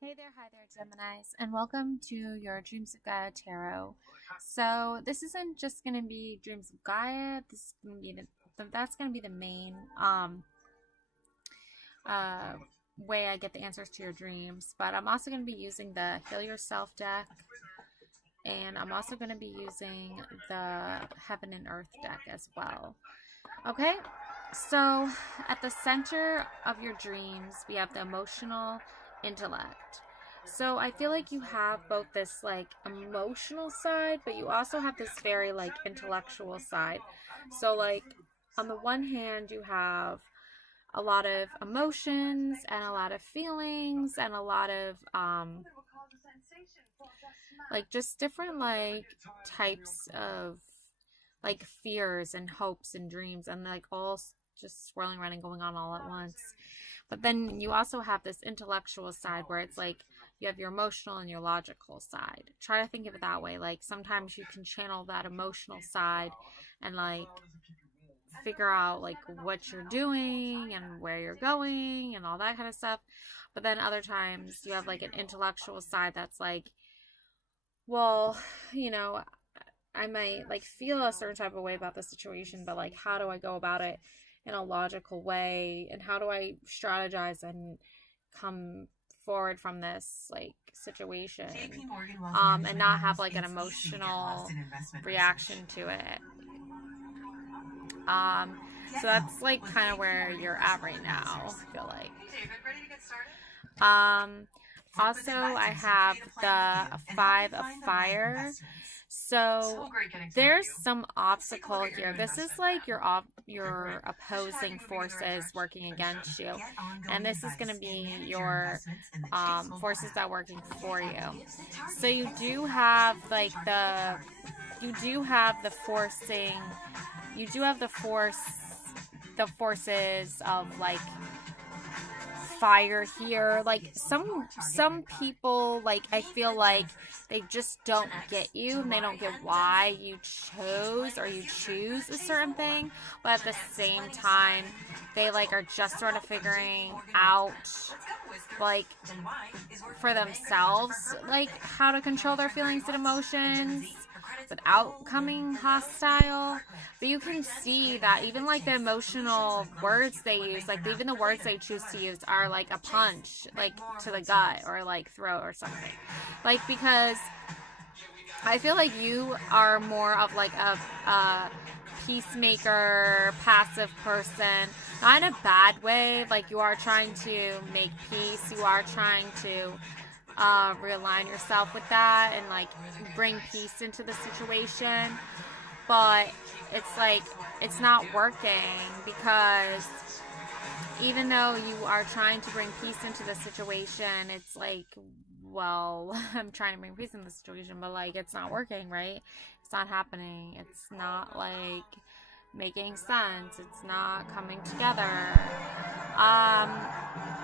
Hi there, Geminis, and welcome to your Dreams of Gaia Tarot. So this isn't just going to be Dreams of Gaia. This is going to be that's going to be the main uh, way I get the answers to your dreams. But I'm also going to be using the Heal Yourself deck, and I'm also going to be using the Heaven and Earth deck as well. Okay, so at the center of your dreams, we have the emotional intellect. So I feel like you have both this like emotional side, but you also have this very like intellectual side. So like on the one hand, you have a lot of emotions and a lot of feelings and a lot of like just different like types of like fears and hopes and dreams and like all just swirling around and going on all at once. But then you also have this intellectual side where it's like you have your emotional and your logical side. Try to think of it that way. Like sometimes you can channel that emotional side and like figure out like what you're doing and where you're going and all that kind of stuff. But then other times you have like an intellectual side that's like, well, you know, I might like feel a certain type of way about the situation, but like how do I go about it in a logical way, and how do I strategize and come forward from this like situation and not have like an emotional reaction to it. So that's like kind of where you're at right now, I feel like. Also I have the Five of Fire. So there's some obstacle here. This is like your opposing forces working against you, and this is going to be your forces that are working for you. So you do have like the forces of like fire here. Like some people, like I feel like they just don't get you, and they don't get why you choose a certain thing, but at the same time they like are just sort of figuring out like for themselves like how to control their feelings and emotions without coming hostile. But you can see that even like the emotional words they use, like even the words they choose to use are like a punch like to the gut or like throat or something, like because I feel like you are more of like a peacemaker, passive person, not in a bad way. Like you are trying to make peace, you are trying to realign yourself with that and like bring peace into the situation, but it's like it's not working, because even though you are trying to bring peace into the situation, it's like, well, I'm trying to bring peace in the situation, but like it's not working, right? It's not happening. It's not like making sense. It's not coming together.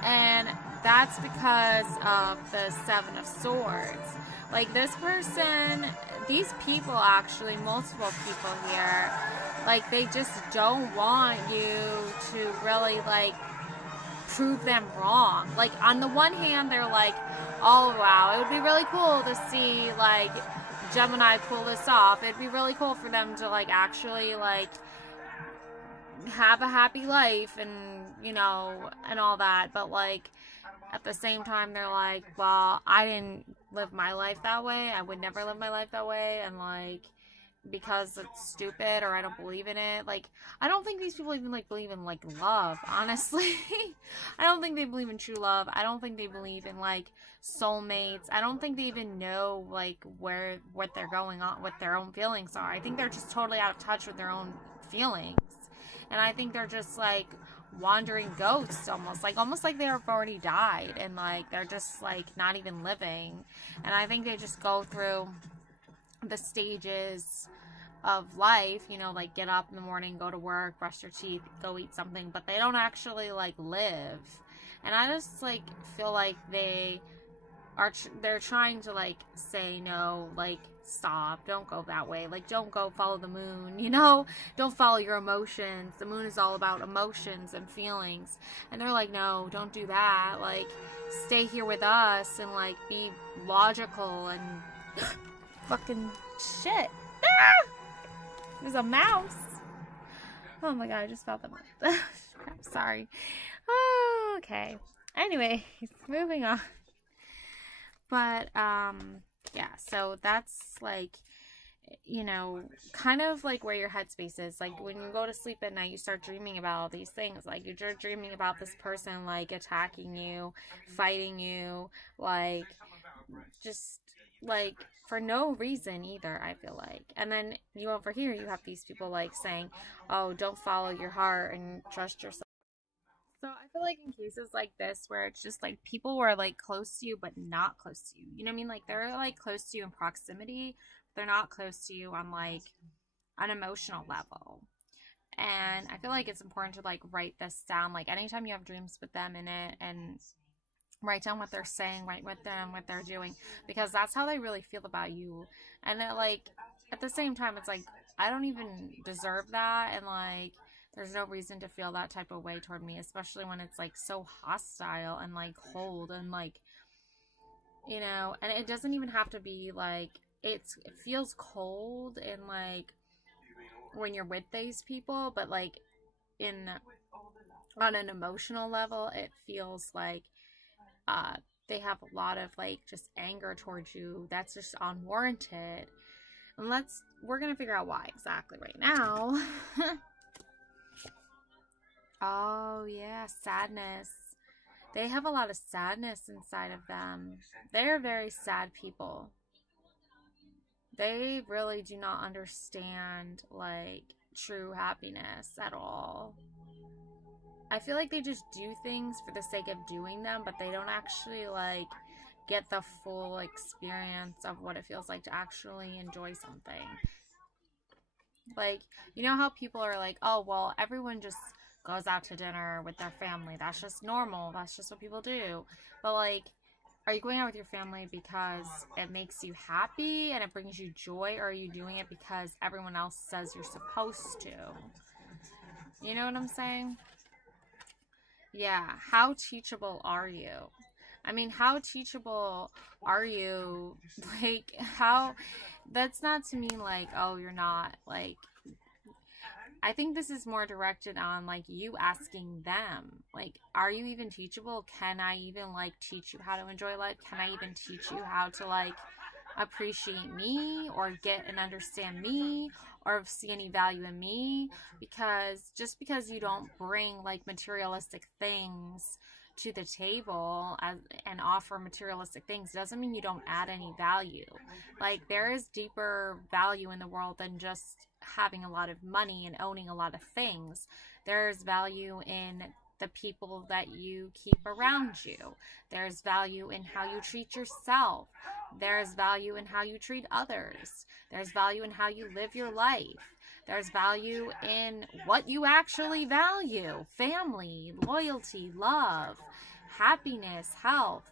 And that's because of the Seven of Swords. Like this person, these people actually, multiple people here, like they just don't want you to really like prove them wrong. Like on the one hand, they're like, oh wow, it would be really cool to see like Gemini pull this off. It'd be really cool for them to like actually like have a happy life and, you know, and all that. But like at the same time they're like, well, I didn't live my life that way, I would never live my life that way, and like because it's stupid or I don't believe in it. Like I don't think these people even like believe in like love, honestly. I don't think they believe in true love. I don't think they believe in like soulmates. I don't think they even know like what they're going on, what their own feelings are. I think they're just totally out of touch with their own feelings. And I think they're just like wandering ghosts, almost like they've already died, and like they're just like not even living. And I think they just go through the stages of life, you know, like get up in the morning, go to work, brush your teeth, go eat something, but they don't actually like live. And I just like feel like they they're trying to like say no, like stop, don't go that way, like don't go follow the moon, you know, don't follow your emotions. The moon is all about emotions and feelings, and they're like, no, don't do that, like stay here with us and like be logical and fucking shit. Ah! There's a mouse. Oh my god, I just felt the mouse. Sorry. Oh, okay, anyway, moving on. But, yeah, so that's, like, you know, kind of, like, where your headspace is. Like, when you go to sleep at night, you start dreaming about all these things. Like, you're dreaming about this person, like, attacking you, fighting you, like, just, like, for no reason either, I feel like. And then you over here, you have these people, like, saying, oh, don't follow your heart and trust yourself. So I feel like in cases like this where it's just like people who are like close to you but not close to you. You know what I mean? Like they're like close to you in proximity, but they're not close to you on like an emotional level. And I feel like it's important to like write this down. Like anytime you have dreams with them in it, and write down what they're saying, write with them what they're doing, because that's how they really feel about you. And it, like at the same time, it's like I don't even deserve that, and like there's no reason to feel that type of way toward me, especially when it's like so hostile and like cold and like, you know, and it doesn't even have to be like, it feels cold and like when you're with these people, but like on an emotional level, it feels like they have a lot of like just anger towards you that's just unwarranted. And we're gonna figure out why exactly right now. Oh, yeah, sadness. They have a lot of sadness inside of them. They're very sad people. They really do not understand, like, true happiness at all. I feel like they just do things for the sake of doing them, but they don't actually, like, get the full experience of what it feels like to actually enjoy something. Like, you know how people are like, oh, well, everyone just goes out to dinner with their family. That's just normal. That's just what people do. But, like, are you going out with your family because it makes you happy and it brings you joy? Or are you doing it because everyone else says you're supposed to? You know what I'm saying? Yeah. How teachable are you? I mean, how teachable are you? Like, how... That's not to mean, like, oh, you're not, like... I think this is more directed on, like, you asking them. Like, are you even teachable? Can I even, like, teach you how to enjoy life? Can I even teach you how to, like, appreciate me or get and understand me or see any value in me? Because just because you don't bring, like, materialistic things to the table and offer materialistic things doesn't mean you don't add any value. Like, there is deeper value in the world than just having a lot of money and owning a lot of things. There's value in the people that you keep around you. There's value in how you treat yourself. There's value in how you treat others. There's value in how you live your life. There's value in what you actually value. Family, loyalty, love, happiness, health.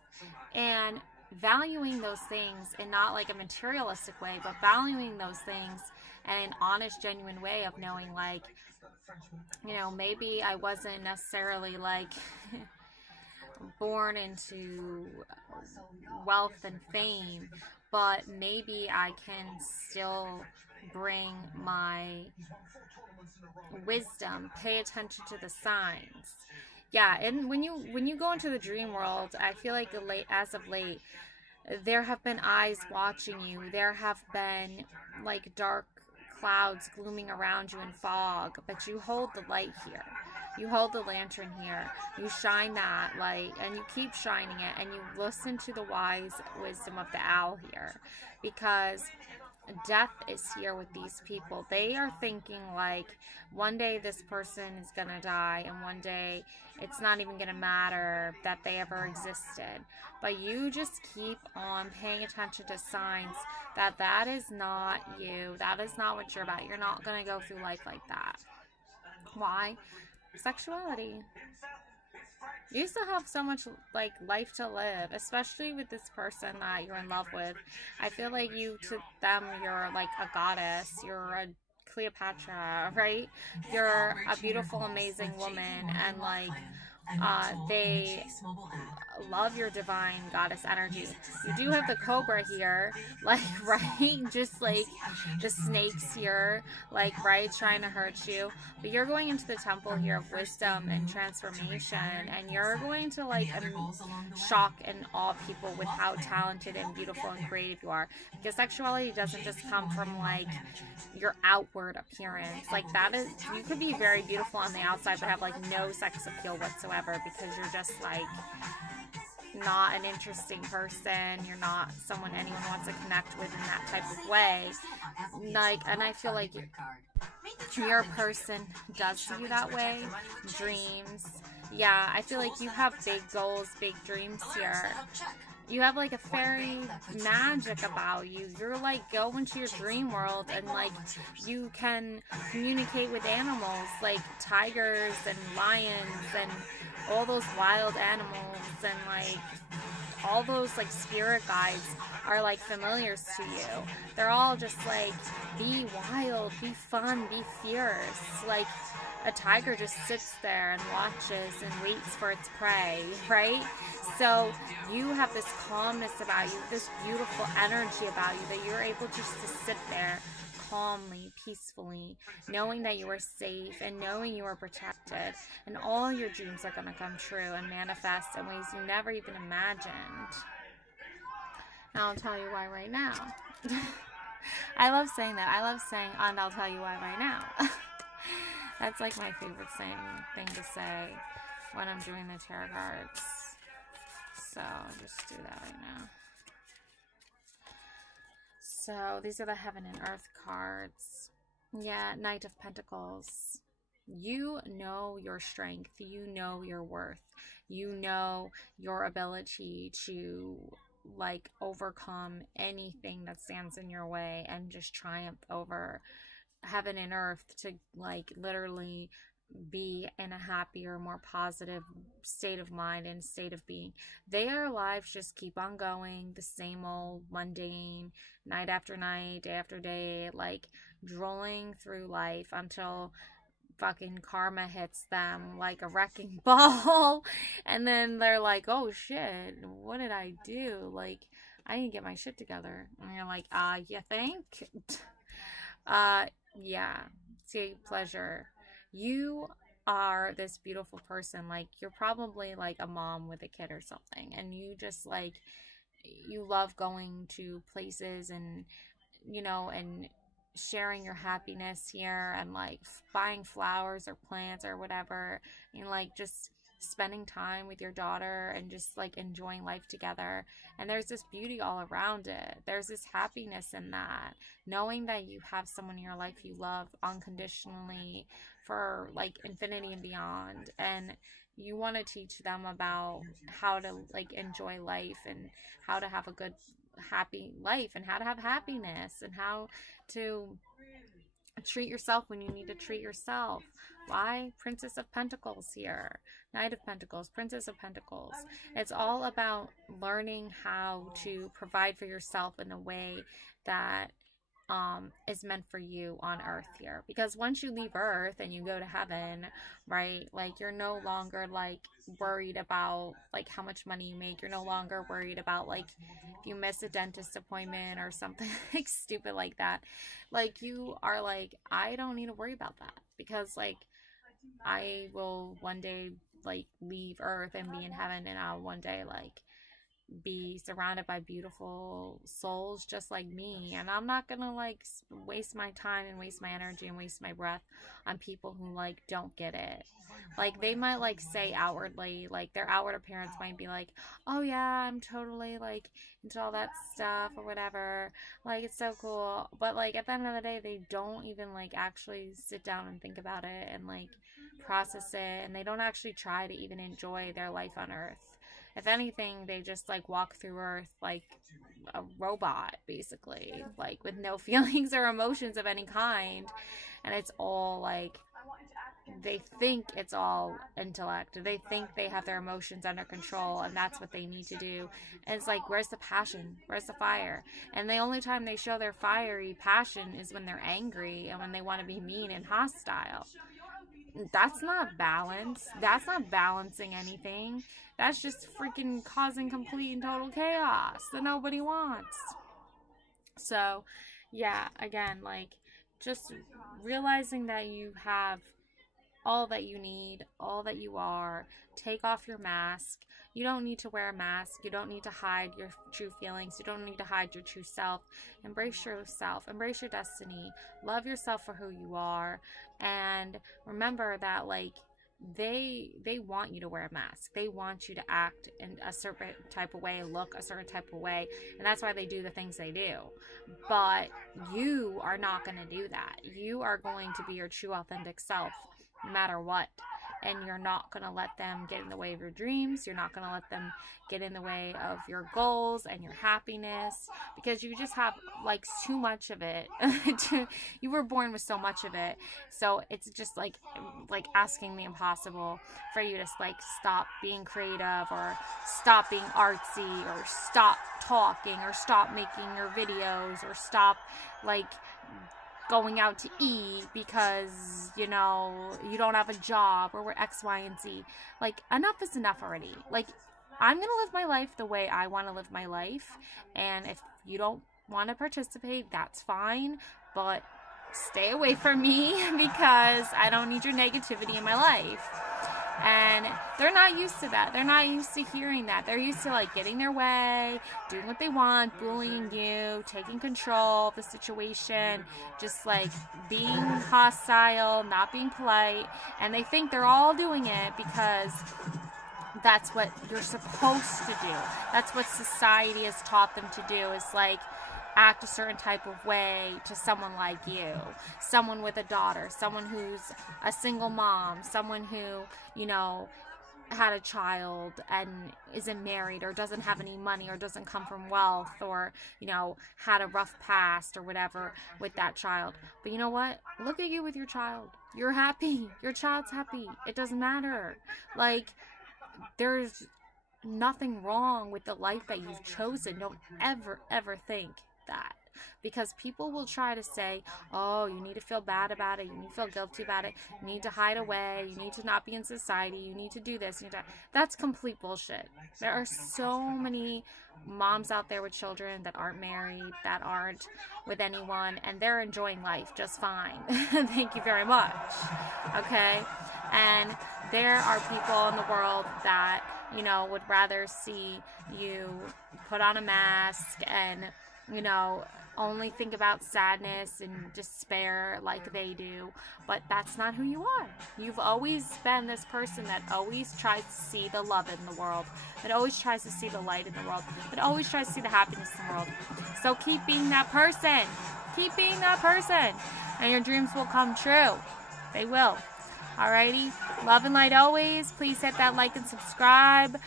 And valuing those things in not like a materialistic way, but valuing those things in an honest, genuine way of knowing, like, you know, maybe I wasn't necessarily like born into wealth and fame, but maybe I can still bring my wisdom, pay attention to the signs. Yeah, and when you go into the dream world, I feel like as of late, there have been eyes watching you. There have been like dark clouds glooming around you in fog, but you hold the light here. You hold the lantern here. You shine that light, and you keep shining it, and you listen to the wise wisdom of the owl here, because death is here with these people. They are thinking like one day this person is gonna die, and one day it's not even gonna matter that they ever existed. But you just keep on paying attention to signs that is not you. That is not what you're about. You're not gonna go through life like that. Why? Sexuality. You still have so much like life to live, especially with this person that you're in love with. I feel like you, to them, you're like a goddess. You're a Cleopatra, right? You're a beautiful, amazing woman, and like they love your divine goddess energy. You do have the cobra here, like, right? Just like the snakes here, like, right, trying to hurt you. But you're going into the temple here of wisdom and transformation, and you're going to like shock and awe people with how talented and beautiful and creative you are. Because sexuality doesn't just come from like your outward appearance. Like, that is, you could be very beautiful on the outside but have like no sex appeal whatsoever, because you're just like not an interesting person. You're not someone anyone wants to connect with in that type of way. Like, and I feel like your person does see you that way. Dreams. Yeah, I feel like you have big goals, big dreams here. You have like a fairy magic about you. You're like, go into your dream world, and like you can communicate with animals like tigers and lions and all those wild animals, and like all those like spirit guides are like familiars to you. They're all just like, be wild, be fun, be fierce. Like a tiger just sits there and watches and waits for its prey, right? So you have this calmness about you, this beautiful energy about you, that you're able just to sit there calmly, peacefully, knowing that you are safe and knowing you are protected, and all your dreams are going to come true and manifest in ways you never even imagined. And I'll tell you why right now. I love saying that. I love saying, and I'll tell you why right now. That's like my favorite thing to say when I'm doing the tarot cards. So I'll just do that right now. So these are the Heaven and Earth cards. Yeah, Knight of Pentacles. You know your strength. You know your worth. You know your ability to like overcome anything that stands in your way and just triumph over heaven and earth, to like literally be in a happier, more positive state of mind and state of being. Their lives just keep on going, the same old mundane, night after night, day after day, like drolling through life until fucking karma hits them like a wrecking ball. And then they're like, oh shit, what did I do? Like, I need to get my shit together. And you're like, you think? Yeah, see, pleasure. You are this beautiful person. Like, you're probably like a mom with a kid or something, and you just like, you love going to places and, you know, and sharing your happiness here, and like buying flowers or plants or whatever, and like just spending time with your daughter and just like enjoying life together. And there's this beauty all around it. There's this happiness in that, knowing that you have someone in your life you love unconditionally for like infinity and beyond, and you want to teach them about how to like enjoy life and how to have a good happy life and how to have happiness and how to treat yourself when you need to treat yourself. Why? Princess of Pentacles here. Knight of Pentacles, Princess of Pentacles. It's all about learning how to provide for yourself in a way that is meant for you on earth here. Because once you leave earth and you go to heaven, right, like you're no longer like worried about like how much money you make. You're no longer worried about like if you miss a dentist appointment or something like stupid like that. Like, you are like, I don't need to worry about that, because like I will one day like leave earth and be in heaven, and I'll one day like be surrounded by beautiful souls just like me, and I'm not gonna like waste my time and waste my energy and waste my breath on people who like don't get it. Like, they might like say outwardly, like their outward appearance might be like, oh yeah, I'm totally like into all that stuff or whatever, like it's so cool, but like at the end of the day they don't even like actually sit down and think about it and like process it, and they don't actually try to even enjoy their life on earth. If anything, they just like walk through earth like a robot, basically, like with no feelings or emotions of any kind. And it's all like they think it's all intellect. They think they have their emotions under control, and that's what they need to do. And it's like, where's the passion? Where's the fire? And the only time they show their fiery passion is when they're angry and when they want to be mean and hostile. That's not balance. That's not balancing anything. That's just freaking causing complete and total chaos that nobody wants. So, yeah, again, like, just realizing that you have all that you need, all that you are. Take off your mask. You don't need to wear a mask. You don't need to hide your true feelings. You don't need to hide your true self. Embrace yourself. Embrace your destiny. Love yourself for who you are. And remember that, like, they want you to wear a mask. They want you to act in a certain type of way, look a certain type of way, and that's why they do the things they do. But you are not going to do that. You are going to be your true authentic self no matter what. And you're not going to let them get in the way of your dreams. You're not going to let them get in the way of your goals and your happiness, because you just have, like, too much of it. You were born with so much of it. So it's just like asking the impossible for you to, like, stop being creative, or stop being artsy, or stop talking, or stop making your videos, or stop, like, going out to eat because, you know, you don't have a job, or we're X, Y, and Z. Like, enough is enough already. Like, I'm going to live my life the way I want to live my life. And if you don't want to participate, that's fine. But stay away from me, because I don't need your negativity in my life. And they're not used to that. They're not used to hearing that. They're used to, like, getting their way, doing what they want, bullying you, taking control of the situation, just, like, being hostile, not being polite. And they think they're all doing it because that's what you're supposed to do. That's what society has taught them to do, is, like, act a certain type of way to someone like you, someone with a daughter, someone who's a single mom, someone who, you know, had a child and isn't married, or doesn't have any money, or doesn't come from wealth, or, you know, had a rough past or whatever with that child. But you know what? Look at you with your child. You're happy. Your child's happy. It doesn't matter. Like, there's nothing wrong with the life that you've chosen. Don't ever think that, because people will try to say, oh, you need to feel bad about it, you need to feel guilty about it, you need to hide away, you need to not be in society, you need to do this, that's complete bullshit. There are so many moms out there with children that aren't married, that aren't with anyone, and they're enjoying life just fine. Thank you very much. Okay? And there are people in the world that, you know, would rather see you put on a mask and, you know, only think about sadness and despair like they do. But that's not who you are. You've always been this person that always tries to see the love in the world, that always tries to see the light in the world, that always tries to see the happiness in the world. So keep being that person. Keep being that person, and your dreams will come true. They will. Alrighty, love and light always. Please hit that like and subscribe.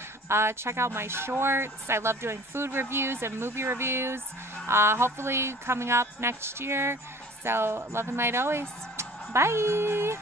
Check out my shorts. I love doing food reviews and movie reviews. Hopefully coming up next year. So love and light always. Bye.